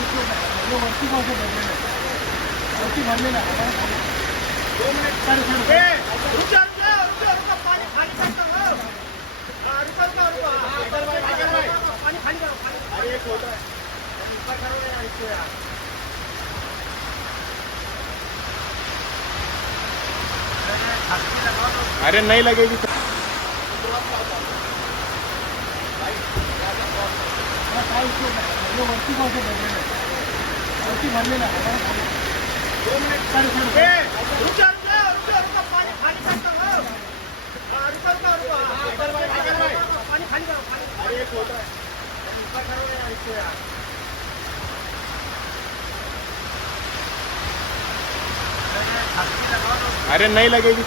वरती पावसात भरलेलं आहे, वरती भरलेलं आहे. अरे नहीं लगेगी वरती पावसात भरलेलं आहे, वरती भरलेलं आहे. अरे नहीं लगेगी।